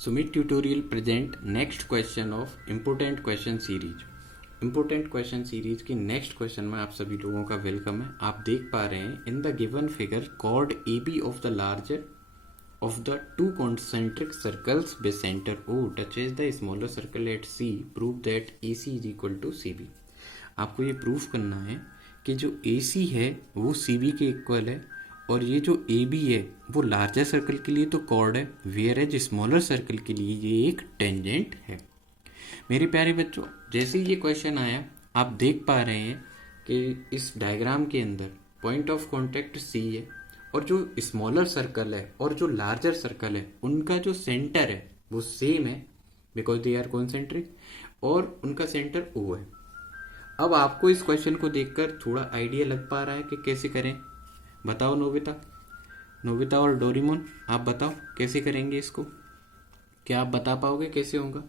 Sumit tutorial present next question of important question series. Important question series की next question में आप सभी लोगों का वेलकम है। आप देख पा रहे हैं in the given figure chord A B of the larger of the two concentric circles with center O touches the smaller circle at C, prove that AC is equal to CB। आपको ये proof करना है कि जो AC है वो CB के equal है और ये जो AB है वो लार्जर सर्कल के लिए तो कॉर्ड है, वेयर एज स्मॉलर सर्कल के लिए ये एक टेंजेंट है। मेरे प्यारे बच्चों, जैसे ही ये क्वेश्चन आया आप देख पा रहे हैं कि इस डायग्राम के अंदर पॉइंट ऑफ कॉन्टेक्ट C है और जो स्मॉलर सर्कल है और जो लार्जर सर्कल है उनका जो सेंटर है वो सेम है बिकॉज दे आर कॉन्सेंट्रिक और उनका सेंटर O है। अब आपको इस क्वेश्चन को देखकर थोड़ा आइडिया लग पा रहा है कि कैसे करें। बताओ नोबिता और डोरेमोन, आप बताओ कैसे करेंगे इसको। क्या आप बता पाओगे कैसे होगा?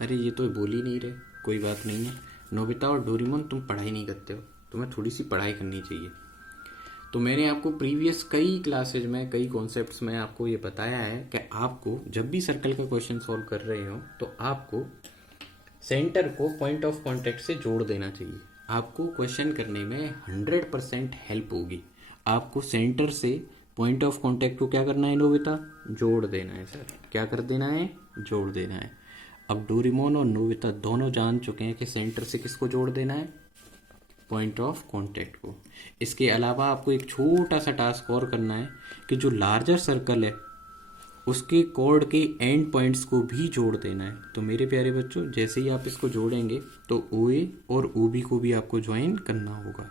अरे ये तो बोल ही नहीं रहे। कोई बात नहीं है नोबिता और डोरेमोन, तुम पढ़ाई नहीं करते हो, तुम्हें थोड़ी सी पढ़ाई करनी चाहिए। तो मैंने आपको प्रीवियस कई क्लासेज में कई कॉन्सेप्ट्स में आपको ये बताया है कि आपको जब भी सर्कल का क्वेश्चन सॉल्व कर रहे हो तो आपको सेंटर को पॉइंट ऑफ कांटेक्ट से जोड़ देना चाहिए। आपको क्वेश्चन करने में 100% हेल्प होगी। आपको सेंटर से पॉइंट ऑफ कांटेक्ट को क्या करना है नोबिता? जोड़ देना है सर। क्या कर देना है? जोड़ देना है। अब डोरेमोन और नोबिता दोनों जान चुके हैं कि सेंटर से किसको जोड़ देना है? पॉइंट ऑफ कांटेक्ट को। इसके अलावा आपको एक छोटा सा टास्क और करना है कि जो लार्जर सर्कल है उसके कॉर्ड के एंड पॉइंट्स को भी जोड़ देना है। तो मेरे प्यारे बच्चों, जैसे ही आप इसको जोड़ेंगे तो OA और OB को भी आपको ज्वाइन करना होगा।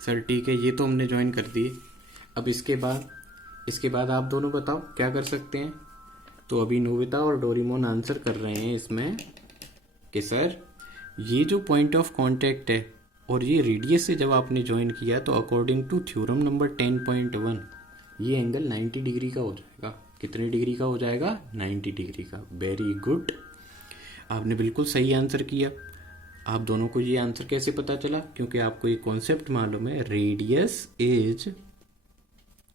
सर ठीक है, ये तो हमने ज्वाइन कर दिए। अब इसके बाद आप दोनों बताओ क्या कर सकते हैं। तो अभी नोबिता और डोरेमोन आंसर कर रहे हैं इसमें कि सर ये जो पॉइंट ऑफ कांटेक्ट है और ये रेडियस से जब आपने ज्वाइन किया तो अकॉर्डिंग टू थ्योरम नंबर 10.1 ये एंगल 90 डिग्री का हो जाएगा। कितने डिग्री का हो जाएगा? 90 डिग्री का। वेरी गुड, आपने बिल्कुल सही आंसर किया। आप दोनों को ये आंसर कैसे पता चला? क्योंकि आपको ये कॉन्सेप्ट मालूम है,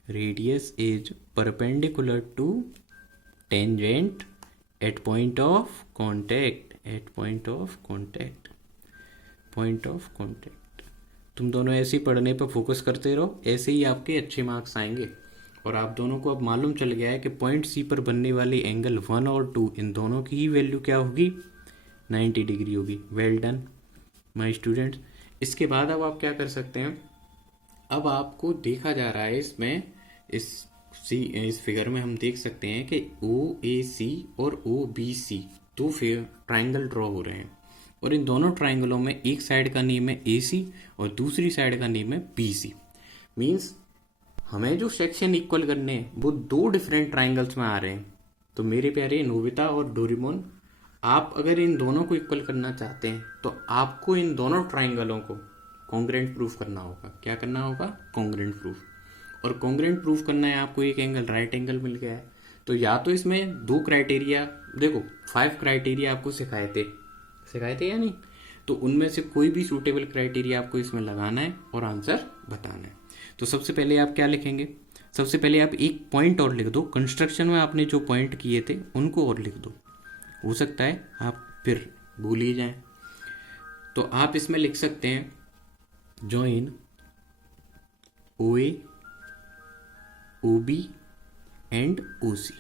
radius is perpendicular to tangent at point of contact. Point of contact. तुम दोनों ऐसे ही पढ़ने पर फोकस करते रहो, ऐसे ही आपके अच्छे मार्क्स आएंगे। और आप दोनों को अब मालूम चल गया है कि पॉइंट C पर बनने वाले एंगल 1 और 2 इन दोनों की ही वैल्यू क्या होगी? 90 डिग्री होगी। Well done my students. इसके बाद अब आप क्या कर सकते हैं, अब आपको देखा जा रहा है इसमें इस फिगर में हम देख सकते हैं कि OAC और OBC दो ट्राइंगल ड्रॉ हो रहे हैं और इन दोनों ट्राइंगलों में एक साइड का नेम है AC और दूसरी साइड का नेम है BC। मीन्स हमें जो सेक्शन इक्वल करने हैं वो दो डिफरेंट ट्राइंगल्स में आ रहे हैं। तो मेरे प्यारे नोबिता और डोरेमोन, आप अगर इन दोनों को इक्वल करना चाहते हैं तो आपको इन दोनों ट्राइंगलों को कॉन्ग्रुएंट प्रूफ करना होगा। क्या करना होगा? Congruent proof. और कॉन्ग्रुएंट प्रूफ करना है आपको। एक एंगल राइट एंगल मिल गया है तो या तो इसमें दो क्राइटेरिया, देखो 5 क्राइटेरिया आपको सिखाए थे या नहीं, तो उनमें से कोई भी सूटेबल क्राइटेरिया आपको इसमें लगाना है और आंसर बताना है। तो सबसे पहले आप क्या लिखेंगे? सबसे पहले आप एक पॉइंट और लिख दो। कंस्ट्रक्शन में आपने जो पॉइंट किए थे उनको और लिख दो। हो सकता है आप फिर भूल ही जाएं। तो आप इसमें लिख सकते हैं join OA, OB and OC।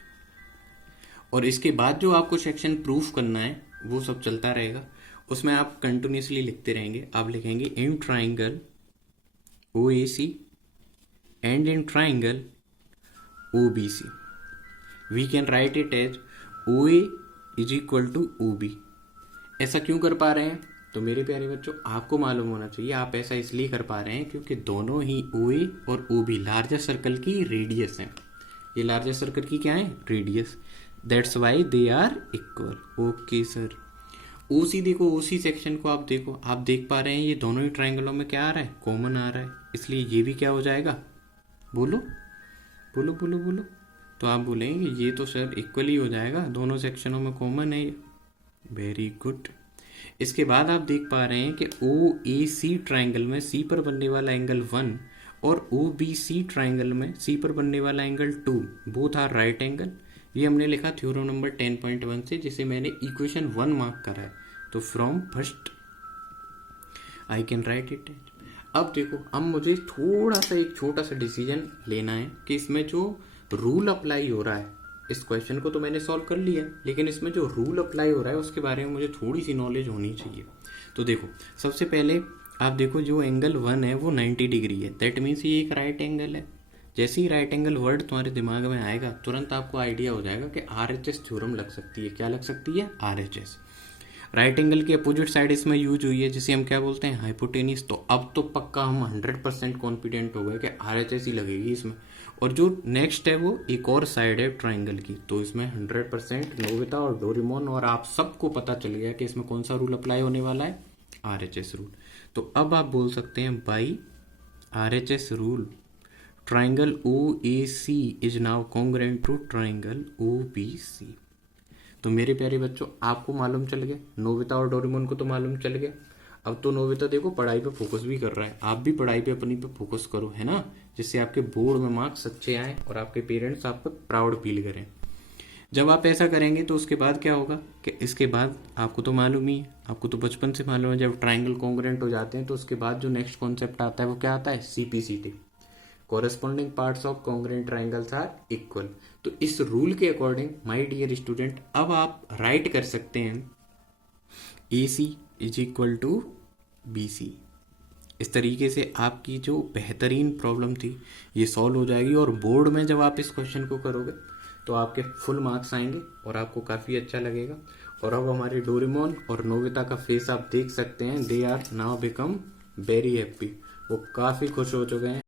और इसके बाद जो आपको सेक्शन प्रूफ करना है वो सब चलता रहेगा, उसमें आप कंटिन्यूसली लिखते रहेंगे। आप लिखेंगे in triangle OAC and in triangle OBC we can write it as OA is equal to OB। ऐसा क्यों कर पा रहे हैं? तो मेरे प्यारे बच्चों, आपको मालूम होना चाहिए आप ऐसा इसलिए कर पा रहे हैं क्योंकि दोनों ही OA और OB लार्जर सर्कल की रेडियस हैं। ये लार्जर सर्कल की क्या है? Radius. That's why they are equal. Okay sir. OC देखो, OC सेक्शन को आप देखो, आप देख पा रहे हैं ये दोनों ही ट्राइंगलों में क्या आ रहा है? कॉमन आ रहा है। इसलिए ये भी क्या हो जाएगा? बोलो बोलो बोलो बोलो। तो आप बोलेंगे ये तो सर इक्वल ही हो जाएगा, दोनों सेक्शनों में कॉमन है। Very good. इसके बाद आप देख पा रहे हैं कि OAC ट्राइंगल में C पर बनने वाला एंगल 1 और OBC ट्राइंगल में C पर बनने वाला angle 2 both are right angle. ये हमने लिखा थ्योरम नंबर 10.1 से, जिसे मैंने इक्वेशन 1 मार्क करा है। तो from first I can write it. अब देखो, अब मुझे थोड़ा सा एक छोटा सा डिसीजन लेना है कि इसमें जो रूल अप्लाई हो रहा है, इस क्वेश्चन को तो मैंने सॉल्व कर लिया है, लेकिन इसमें जो रूल अप्लाई हो रहा है उसके बारे में मुझे थोड़ी सी नॉलेज होनी चाहिए। तो देखो, सबसे पहले आप देखो, जो एंगल 1 है वो 90 डिग्री है, दैट मीन्स ये एक राइट एंगल है। जैसे ही राइट एंगल वर्ड तुम्हारे दिमाग में आएगा, तुरंत आपको आइडिया हो जाएगा कि RHS थ्योरम लग सकती है। क्या लग सकती है? RHS। राइट एंगल की अपोजिट साइड इसमें यूज हुई है, जिसे हम क्या बोलते हैं? हाइपोटेनियस। तो अब तो पक्का हम 100% कॉन्फिडेंट हो गए कि RHS ही लगेगी इसमें। और जो नेक्स्ट है वो एक और साइड है ट्राइंगल की, तो इसमें 100% नोबिता और डोरेमोन और आप सबको पता चल गया कि इसमें कौन सा रूल अप्लाई होने वाला है? RHS rule. तो अब आप बोल सकते हैं by RHS rule triangle OAC is now congruent to triangle OBC। तो मेरे प्यारे बच्चों, आपको मालूम चल गया, नोबिता और डोरेमोन को तो मालूम चल गया। अब तो नोबिता देखो पढ़ाई पे फोकस भी कर रहा है, आप भी पढ़ाई पे अपनी पे फोकस करो, है ना, जिससे आपके बोर्ड में मार्क्स अच्छे आए और आपके पेरेंट्स आप पर प्राउड फील करें। जब आप ऐसा करेंगे तो उसके बाद क्या होगा कि इसके बाद आपको तो मालूम ही है, आपको तो बचपन से मालूम है, जब ट्राइंगल कॉन्ग्रुएंट हो जाते हैं तो उसके बाद जो नेक्स्ट कॉन्सेप्ट आता है वो क्या आता है? CPCT, corresponding parts of congruent triangles are equal। तो इस रूल के अकॉर्डिंग माय डियर स्टूडेंट, अब आप राइट कर सकते हैं AC is equal to BC। इस तरीके से आपकी जो बेहतरीन प्रॉब्लम थी ये सॉल्व हो जाएगी, और बोर्ड में जब आप इस क्वेश्चन को करोगे तो आपके फुल मार्क्स आएंगे और आपको काफ़ी अच्छा लगेगा। और अब हमारे डोरेमोन और नोबिता का फेस आप देख सकते हैं, they are now become very happy. वो काफ़ी खुश हो चुके हैं।